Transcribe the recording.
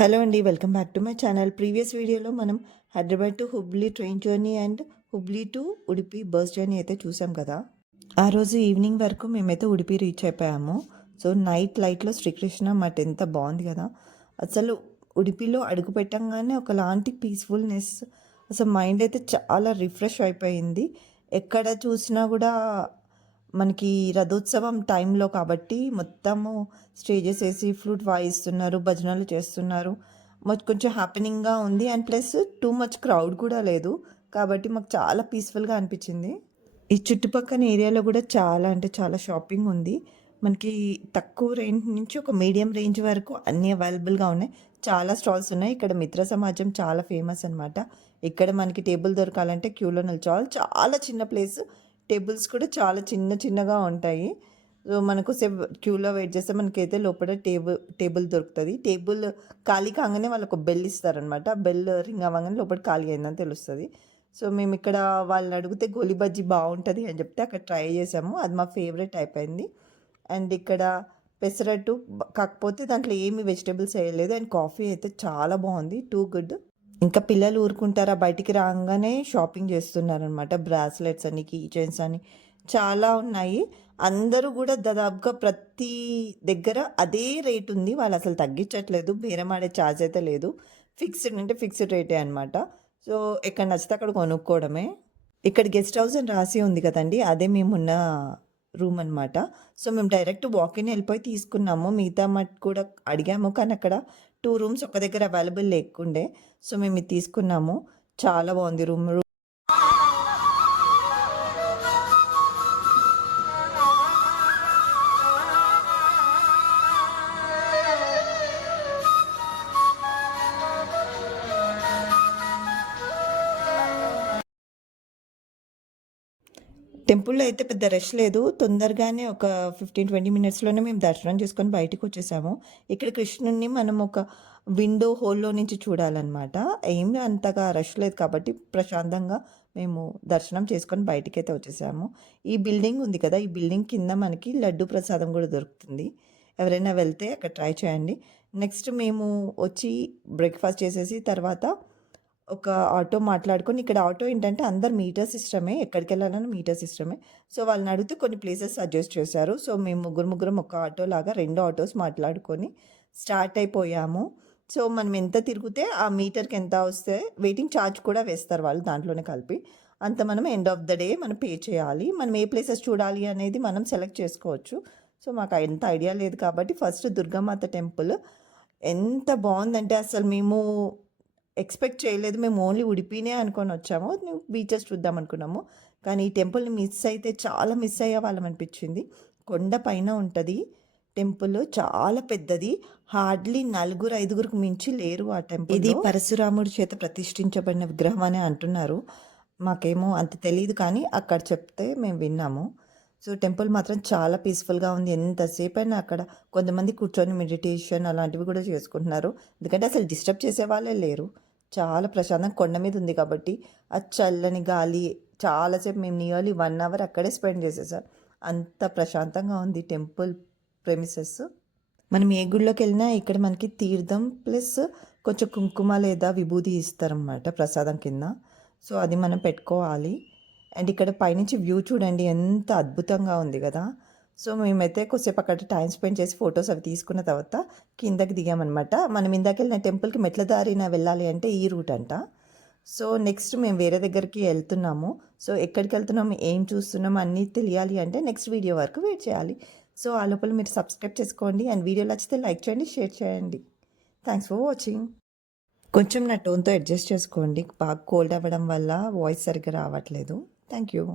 Hello అండి, welcome back to my channel. Previous వీడియోలో మనం Hyderabad to Hubli train journey and Hubli to Udupi bus journey అయితే చూసాం కదా. ఆ రోజు ఈవినింగ్ వరకు మేమైతే ఉడిపి రీచ్ అయిపోయాము. సో నైట్ లైట్లో శ్రీకృష్ణ మఠ్ ఎంత బాగుంది కదా. అసలు ఉడిపిలో అడుగు పెట్టంగానే ఒకలాంటి పీస్ఫుల్నెస్, అసలు మైండ్ అయితే చాలా రిఫ్రెష్ అయిపోయింది. ఎక్కడ చూసినా కూడా మనకి రథోత్సవం టైంలో కాబట్టి మొత్తము స్టేజెస్ వేసి ఫ్లూట్ వాయిస్తున్నారు, భజనలు చేస్తున్నారు. మాకు కొంచెం హ్యాపెనింగ్గా ఉంది and plus too much crowd కూడా లేదు కాబట్టి మాకు చాలా పీస్ఫుల్గా అనిపించింది. ఈ చుట్టుపక్కల ఏరియాలో కూడా చాలా అంటే చాలా షాపింగ్ ఉంది. మనకి తక్కువ రేంజ్ నుంచి ఒక మీడియం రేంజ్ వరకు అన్నీ అవైలబుల్గా ఉన్నాయి. చాలా స్టాల్స్ ఉన్నాయి. ఇక్కడ మిత్ర సమాజం చాలా ఫేమస్ అనమాట. ఇక్కడ మనకి టేబుల్ దొరకాలంటే క్యూలో నిల్చోవాలి. చాలా చిన్న ప్లేస్, టేబుల్స్ కూడా చాలా చిన్న చిన్నగా ఉంటాయి. సో మనకు సేపు క్యూలో వెయిట్ చేస్తే మనకైతే లోపల టేబుల్ దొరుకుతుంది. టేబుల్ ఖాళీ కాగానే వాళ్ళకు బెల్ ఇస్తారనమాట. బెల్ రింగ్ అవ్వగానే లోపల ఖాళీ అయిందని తెలుస్తుంది. సో మేము ఇక్కడ వాళ్ళని అడిగితే గోలీ బజ్జీ బాగుంటుంది అని చెప్తే అక్కడ ట్రై చేసాము. అది మా ఫేవరెట్ అయిపోయింది. అండ్ ఇక్కడ పెసరట్టు, కాకపోతే దాంట్లో ఏమి వెజిటేబుల్స్ వేయలేదు. అండ్ కాఫీ అయితే చాలా బాగుంది, టూ గుడ్. ఇంకా పిల్లలు ఊరుకుంటారా, బయటికి రాగానే షాపింగ్ చేస్తున్నారనమాట. బ్రాస్లెట్స్ అని, కీ చైన్స్ అని చాలా ఉన్నాయి. అందరూ కూడా దాదాపుగా ప్రతి దగ్గర అదే రేట్ ఉంది. వాళ్ళు అసలు తగ్గించట్లేదు. బేరమాడే ఛార్జ్ అయితే లేదు. ఫిక్స్డ్ అంటే ఫిక్స్డ్ రేటే అనమాట. సో ఎక్కడ నచ్చితే అక్కడ కొనుక్కోవడమే. ఇక్కడ గెస్ట్ హౌస్ అని రాసి ఉంది కదండి, అదే మేమున్న రూమ్ అనమాట. సో మేము డైరెక్ట్ వాకిన్ వెళ్ళిపోయి తీసుకున్నాము. మిగతా మట్ కూడా అడిగాము కానీ అక్కడ 2 రూమ్స్ ఒక దగ్గర అవైలబుల్ లేకుండే. సో మేము ఇది తీసుకున్నాము. చాలా బాగుంది రూమ్. టెంపుల్లో అయితే పెద్ద రష్ లేదు. తొందరగానే ఒక 15-20 మినిట్స్లోనే మేము దర్శనం చేసుకొని బయటకు వచ్చేసాము. ఇక్కడ కృష్ణుడిని మనం ఒక విండో హోల్లో నుంచి చూడాలన్నమాట. ఏమి అంతగా రష్ లేదు కాబట్టి ప్రశాంతంగా మేము దర్శనం చేసుకొని బయటికైతే వచ్చేసాము. ఈ బిల్డింగ్ ఉంది కదా, ఈ బిల్డింగ్ కింద మనకి లడ్డు ప్రసాదం కూడా దొరుకుతుంది. ఎవరైనా వెళ్తే అక్కడ ట్రై చేయండి. నెక్స్ట్ మేము వచ్చి బ్రేక్ఫాస్ట్ చేసేసి తర్వాత ఒక ఆటో మాట్లాడుకొని, ఇక్కడ ఆటో ఏంటంటే అందరు మీటర్ సిస్టమే, ఎక్కడికి వెళ్ళాలన్నా మీటర్ సిస్టమే. సో వాళ్ళని అడిగితే కొన్ని ప్లేసెస్ సజెస్ట్ చేశారు. సో మేము ముగ్గురం ఒక ఆటో లాగా 2 ఆటోస్ మాట్లాడుకొని స్టార్ట్ అయిపోయాము. సో మనం ఎంత తిరిగితే ఆ మీటర్కి ఎంత వస్తే వెయిటింగ్ ఛార్జ్ కూడా వేస్తారు వాళ్ళు దాంట్లోనే కలిపి. అంత మనం ఎండ్ ఆఫ్ ద డే మనం పే చేయాలి. మనం ఏ ప్లేసెస్ చూడాలి అనేది మనం సెలెక్ట్ చేసుకోవచ్చు. సో మాకు ఎంత ఐడియా లేదు కాబట్టి ఫస్ట్ దుర్గామాత టెంపుల్ ఎంత బాగుందంటే అసలు మేము ఎక్స్పెక్ట్ చేయలేదు. మేము ఓన్లీ ఉడిపినే అనుకొని వచ్చాము, బీచెస్ చూద్దాం అనుకున్నాము. కానీ ఈ టెంపుల్ని మిస్ అయితే చాలా మిస్ అయ్యే వాళ్ళం అనిపించింది. కొండ పైన ఉంటుంది టెంపుల్, చాలా పెద్దది. హార్డ్లీ 4-5 మించి లేరు ఆ టెంపుల్. ఇది పరశురాముడి చేత ప్రతిష్ఠించబడిన విగ్రహం అని అంటున్నారు. మాకేమో అంత తెలియదు కానీ అక్కడ చెప్తే మేము విన్నాము. సో టెంపుల్ మాత్రం చాలా పీస్ఫుల్గా ఉంది. ఎంతసేపు అయినా అక్కడ కొంతమంది కూర్చొని మెడిటేషన్ అలాంటివి కూడా చేసుకుంటున్నారు. ఎందుకంటే అసలు డిస్టర్బ్ చేసే వాళ్ళే లేరు. చాలా ప్రశాంతం, కొండ మీద ఉంది కాబట్టి ఆ చల్లని గాలి. చాలాసేపు మేము నియర్లీ 1 అవర్ అక్కడే స్పెండ్ చేసేసాం. అంత ప్రశాంతంగా ఉంది టెంపుల్ ప్రెమిసెస్. మనం ఏ గుడిలోకి వెళ్ళినా ఇక్కడ మనకి తీర్థం ప్లస్ కొంచెం కుంకుమ లేదా విభూది ఇస్తారన్నమాట ప్రసాదం కింద. సో అది మనం పెట్టుకోవాలి. అండ్ ఇక్కడ పైనుంచి వ్యూ చూడండి ఎంత అద్భుతంగా ఉంది కదా. సో మేమైతే కొద్దిసేపు అక్కడ టైం స్పెండ్ చేసి ఫొటోస్ అవి తీసుకున్న తర్వాత కిందకి దిగామన్నమాట. మనం ఇందాక వెళ్ళిన టెంపుల్కి మెట్ల దారిన వెళ్ళాలి అంటే ఈ రూట్ అంట. సో నెక్స్ట్ మేము వేరే దగ్గరికి వెళ్తున్నాము. సో ఎక్కడికి వెళ్తున్నాము, ఏం చూస్తున్నాము అన్నీ తెలియాలి అంటే నెక్స్ట్ వీడియో వరకు వెయిట్ చేయాలి. సో ఆ లోపల మీరు సబ్స్క్రైబ్ చేసుకోండి అండ్ వీడియో నచ్చితే లైక్ చేయండి, షేర్ చేయండి. Thanks for watching. కొంచెం నా టోన్తో అడ్జస్ట్ చేసుకోండి, బాగా కోల్డ్ అవ్వడం వల్ల వాయిస్ సరిగ్గా రావట్లేదు. Thank you.